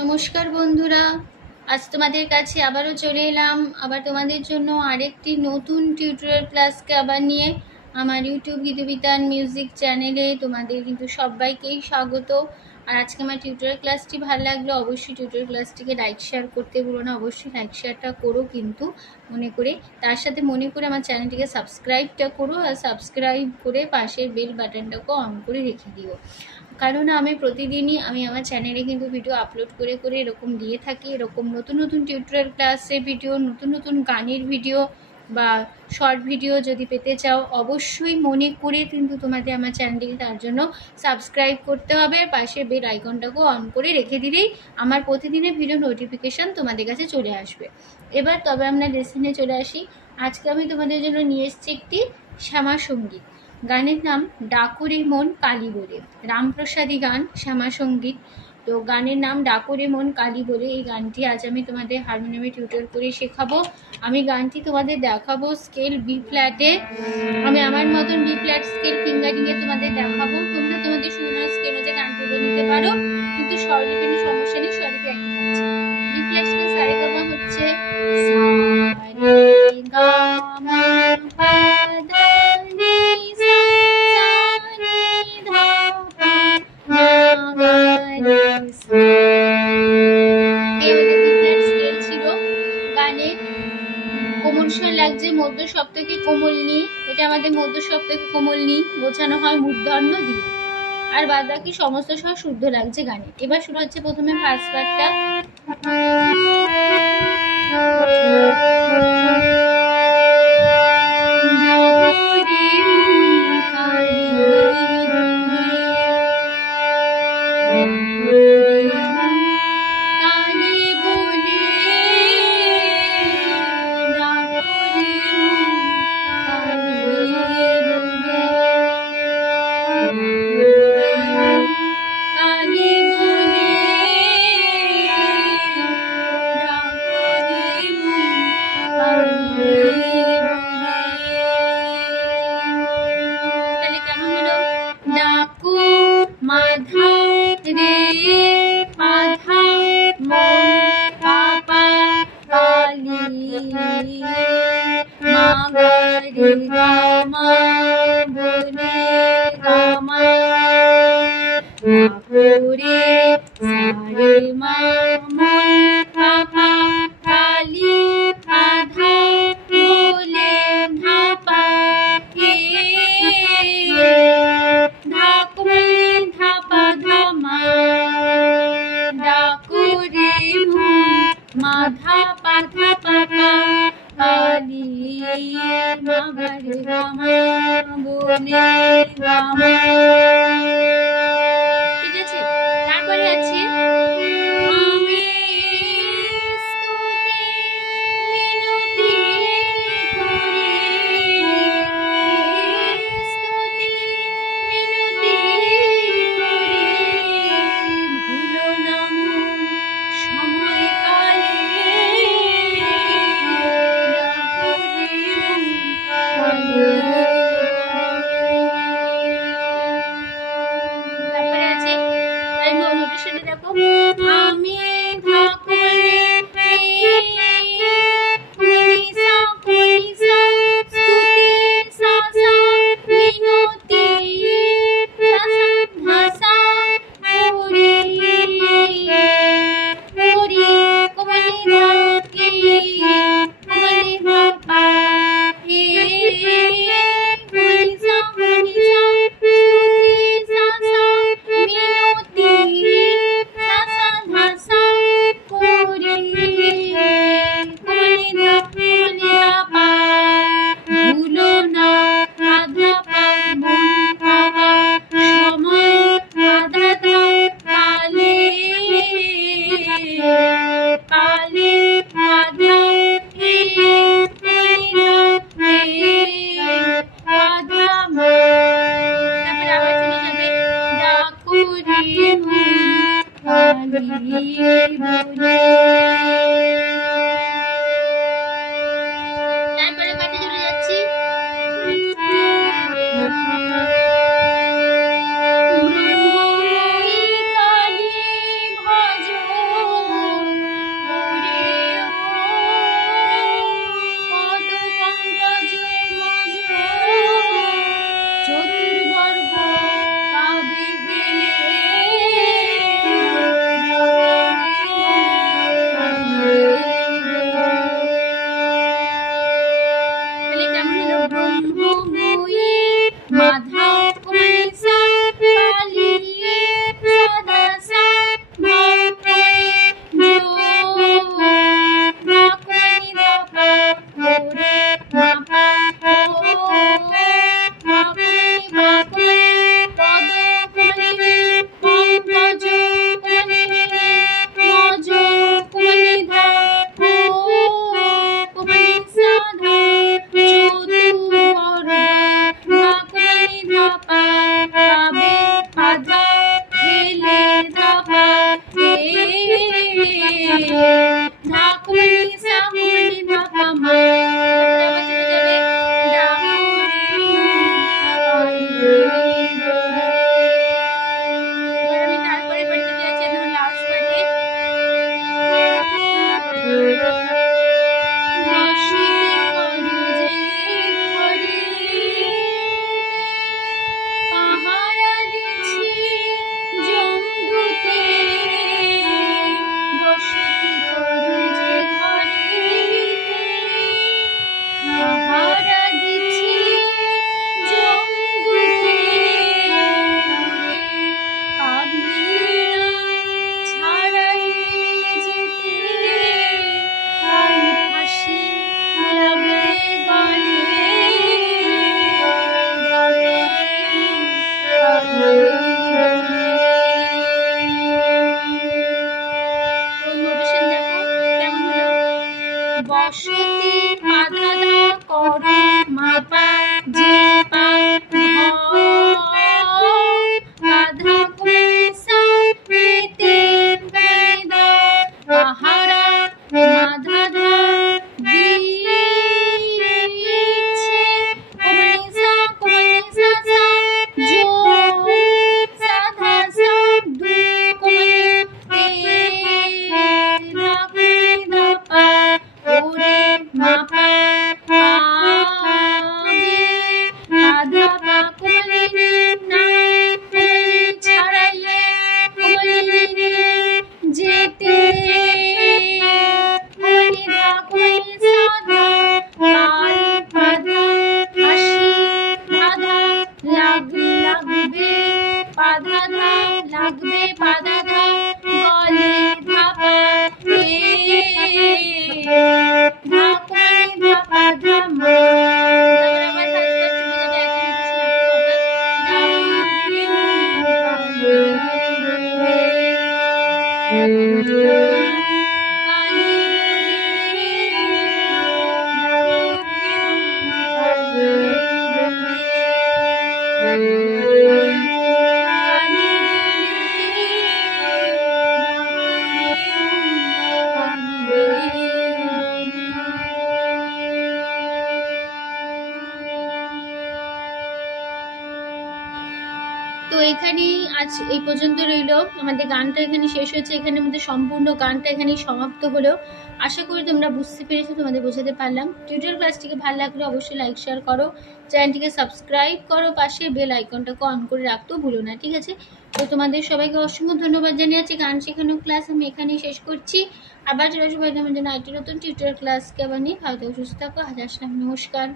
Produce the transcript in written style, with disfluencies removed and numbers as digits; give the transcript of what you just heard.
নমস্কার বন্ধুরা, আজ তোমাদের কাছে আবারও চলে এলাম আবার তোমাদের জন্য আরেকটি নতুন টিউটোরিয়াল ক্লাসকে আবার নিয়ে। আমার ইউটিউব গীতবিতান মিউজিক চ্যানেলে তোমাদের কিন্তু সবাইকেই স্বাগত। আর আজকে আমার টিউটোরিয়াল ক্লাসটি ভালো লাগলে অবশ্যই টিউটোরিয়াল ক্লাসটিকে লাইক শেয়ার করতে ভুলো না, অবশ্যই লাইক শেয়ারটা করো কিন্তু মনে করে। তার সাথে মনে করে আমার চ্যানেলটিকে সাবস্ক্রাইবটা করো, আর সাবস্ক্রাইব করে পাশের বেল বাটনটাকেও অন করে রেখে দিও, কারণ আমি প্রতিদিনই আমার চ্যানেলে কিন্তু ভিডিও আপলোড করে করে এরকম দিয়ে থাকি। এরকম নতুন নতুন টিউটোরিয়াল ক্লাসের ভিডিও, নতুন নতুন গানের ভিডিও বা শর্ট ভিডিও যদি পেতে চাও, অবশ্যই মনে করে কিন্তু তোমাদের আমার চ্যানেলটিকে তার জন্য সাবস্ক্রাইব করতে হবে। আর পাশের বেল আইকনটাকেও অন করে রেখে দিলেই আমার প্রতিদিনের ভিডিও নোটিফিকেশান তোমাদের কাছে চলে আসবে। এবার তবে আমরা লেসনে চলে আসি। আজকে আমি তোমাদের জন্য নিয়ে এসেছি একটি শ্যামা সঙ্গীত। গানের নাম ডাকুরে মন কালী বলে, রামপ্রসাদী গান, শ্যামা সঙ্গীত। তো গানের নাম ডাকুরে মন কালী বলে। এই গানটি আজ আমি তোমাদের হারমোনিয়ামে টিউটোর করে শেখাবো। আমি গানটি তোমাদের দেখাবো স্কেল বি ফ্ল্যাটে। আমি আমার মতন বি ফ্ল্যাট স্কেল ফিঙ্গারিংয়ে তোমাদের দেখাবো। তোমরা তোমাদের সুবিধার স্কেল অনুযায়ী গান তুলে নিতে পারো, কিন্তু স্বরলিপি নিয়ে সমস্যা নেই, স্বরলিপি একই থাকছে। বি ফ্ল্যাট স্কেল সারেগামা হচ্ছে সারেগামা পাদা নি সা, সানি ধা পা মা গা রে সা। এই আমাদের বি ফ্ল্যাট স্কেল ছিল। গানে কোমল স্বর লাগছে মধ্য সপ্তকে কোমল নি, এটা আমাদের মধ্য সপ্তকে কোমল নি বোঝানো হয় মূর্ধন্য দিয়ে। আর বাদ বাকি সমস্ত স্বর শুদ্ধ লাগছে গানে। এবার শুরু হচ্ছে প্রথমে ফার্স্ট পার্টটা। ঠিক আছে, তারপরে আছে সরস্বতী মাধা ধা কর মা পা যে পা ধ মাধা কুসা তে দা আহারা মাধা ধা দিছে কুমনিসা কুমনিসা সা জো সা ধা সা দু কুমনি তে ধা পা ওরে মা পা আধা পা কুমনি না কুমনি ছাড়াইয়ে কুমনি যেতে কুমনি ধা কুমনি সাধা পাল পাধা হাসি ধাধা লাগবে পাধা ধা লাগবে পাধা ধা গলে ধাপা ধা কুমনি ধা পাধা মা আমার হাজবেন্ড চলে যাবে তো এখানেই আজ এই পর্যন্ত রইল আমাদের গানটা এখানে শেষ হয়েছে এখানে আমাদের সম্পূর্ণ গানটা এখানেই সমাপ্ত হলো আশা করি তোমরা বুঝতে পেরেছো তোমাদের বোঝাতে পারলাম টিউটোরিয়াল ক্লাসটিকে ভালো লাগলে অবশ্যই লাইক শেয়ার করো চ্যানেলটিকে সাবস্ক্রাইব করো পাশে বেল আইকনটাকে অন করে রাখতেও ভুলো না ঠিক আছে তো তোমাদের সবাইকে অসংখ্য ধন্যবাদ জানিয়ে আছি গান শেখানোর ক্লাস আমি এখানেই শেষ করছি আবার চলে আসবো আমার জন্য আরেকটি নতুন টিউটোরিয়াল ক্লাসকে আবার নিয়ে ভালো থাকো সুস্থ থাকো হাজার নমস্কার।